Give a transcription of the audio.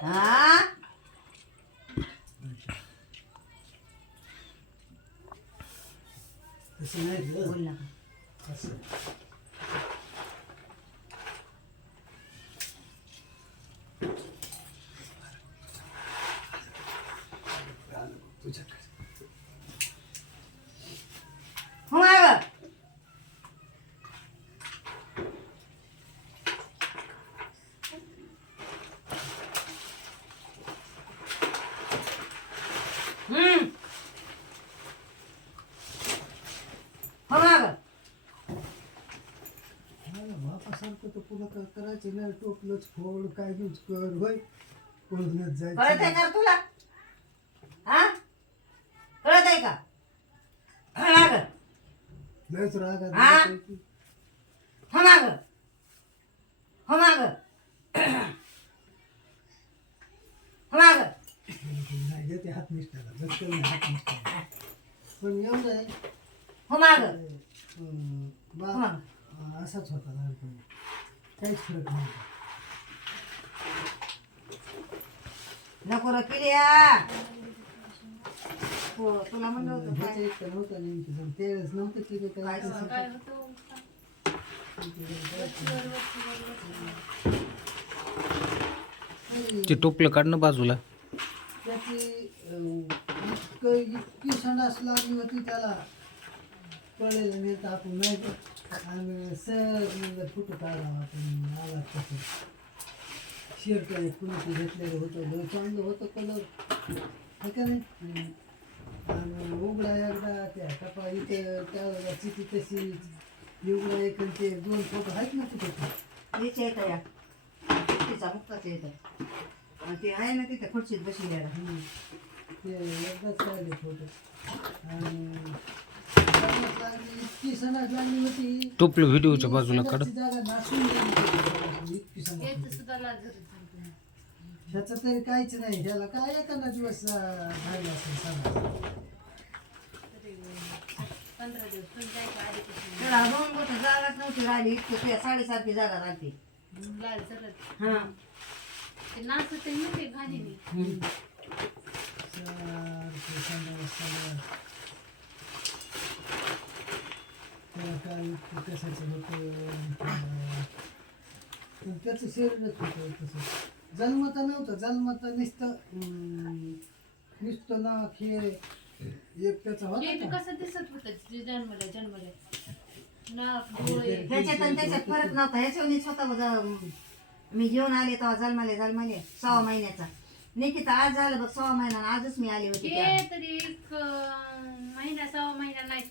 हा. बोल नका असं तुझ्याकडे हो माग हम्म हो माग बापासारखं तर पुन्हा करायचं नाही टोपलंच फोड काय यूज कर होय? पळूनच कळत आहे जायचं का रे तुला? हा? कळत आहे का माग. रागात हा? जायचं. हो माग. हो माग. हो माग. नाही गे ते हात निष्ठाला. नाही हात निष्ठाला. पण एवढं आहे. हो माग. अं, बा माग. अं, असाच होता लहानपणी काहीच फरक नव्हता. नको रे पिल्या हो तुला म्हणलं होतं ह्याचं काय? इतकं नव्हतं नेमकं पण त्यावेळेस नव्हतं तिथे काय काय तसं. काय होतं नाही, ते टोपलं काढणं बाजूला. त्याची इतकी संडास लागली होती त्याला. नाही तर आपण नाही आणि सहज म्हणजे फोटो काढावा आपण. आला तसं शर्ट कुणी घेतलेलं होतं. लय चांगलं होतं कलर हे का नाही? आणि उघडा एकदा त्या कपा इथं त्या चिठी तशी. उघडा एक ते दोन फोटो आहेत ना तिथे तिच्या येतं या. तिचा मुक्ताच येतं आणि ते आहे ना तिथे खुर्चीत बसलेला. ते एकदाच काढले फोटो आणि टोपलं व्हिडिओच्या बाजूला काढ. ह्याचं तरी काहीच नाही. त्याला काय एखादा दिवस असेल त्याला दोन जागाच नव्हती राहिली. इतकी साडेसारखी जागा राहते. हा. ते घालीने सारखं संडास संडास कशाचं होतं त्याचं शरीरच होतं तसं जन्मता नव्हतं जन्मता नुसतं अं, नुसतं ना खेळ एक त्याचा होता कसं दिसत होत जन्मला जन्मला ह्याच्यात आणि त्याच्यात फरक नव्हता ह्याच्यावर स्वतः मी घेऊन आले तेव्हा जन्माले जन्माले सहा महिन्याचा निकिता आज झालं बघ सहा महिना आजच मी आले होते महिना सहा महिना नाही